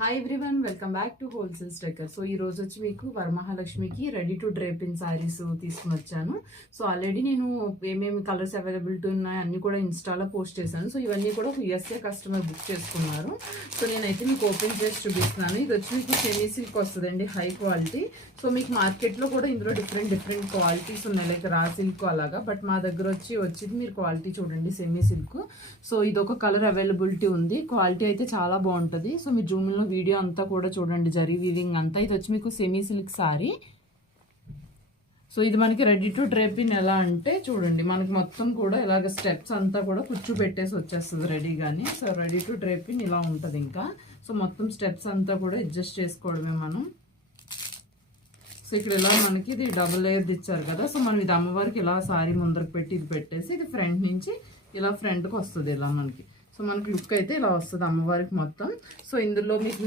Hi everyone, welcome back to wholesale stecker. So ఈ రోజు వచ్చి మీకు వరమహాలక్ష్మికి ready to drape in saris తీసుకుని వచ్చాను. సో ఆల్రెడీ నేను ఏమేమి కలర్స్ అవైలబిలిటీ ఉన్నాయి అన్ని కూడా ఇన్స్టాలో పోస్ట్ చేశాను. సో ఇవన్నీ కూడా యూఎస్ఏ కస్టమర్ బుక్ చేసుకున్నారు. సో నేనైతే మీకు ఓపెన్ చేసి చూపిస్తున్నాను. ఇది వచ్చి మీకు సెమీ సిల్క్ వస్తుందండి, హై క్వాలిటీ. సో మీకు మార్కెట్లో కూడా ఇందులో డిఫరెంట్ క్వాలిటీస్ ఉన్నాయి, లైక్ రా సిల్క్ అలాగా. బట్ మా దగ్గర వచ్చి మీరు క్వాలిటీ చూడండి, సెమీ సిల్క్. సో ఇదొక కలర్ అవైలబిలిటీ ఉంది. క్వాలిటీ అయితే చాలా బాగుంటుంది. సో మీరు జూమ్లో వీడియో అంతా కూడా చూడండి, జరీ వీవింగ్ అంతా. ఇది వచ్చి మీకు సెమీ సిల్క్ సారీ. సో ఇది మనకి రెడీ టు డ్రేప్ ఇన్ ఎలా అంటే చూడండి, మనకి మొత్తం కూడా ఇలాగ స్టెప్స్ అంతా కూడా కుచ్చు పెట్టేసి వచ్చేస్తుంది రెడీగాని. So ready to drape in ఇలా ఉంటుంది. ఇంకా సో మొత్తం స్టెప్స్ అంతా కూడా అడ్జస్ట్ చేసుకోవడమే మనం. సో ఇక్కడ ఇలా మనకి ఇది డబుల్ లేయర్ది ఇచ్చారు కదా. సో మనం ఇది అమ్మవారికి ఇలా సారీ ముందరకు పెట్టి ఇది పెట్టేసి ఇది ఫ్రంట్ నుంచి ఇలా ఫ్రంట్కి వస్తుంది ఇలా మనకి. సో మనకి లుక్ అయితే ఇలా వస్తుంది అమ్మవారికి మొత్తం. సో ఇందులో మీకు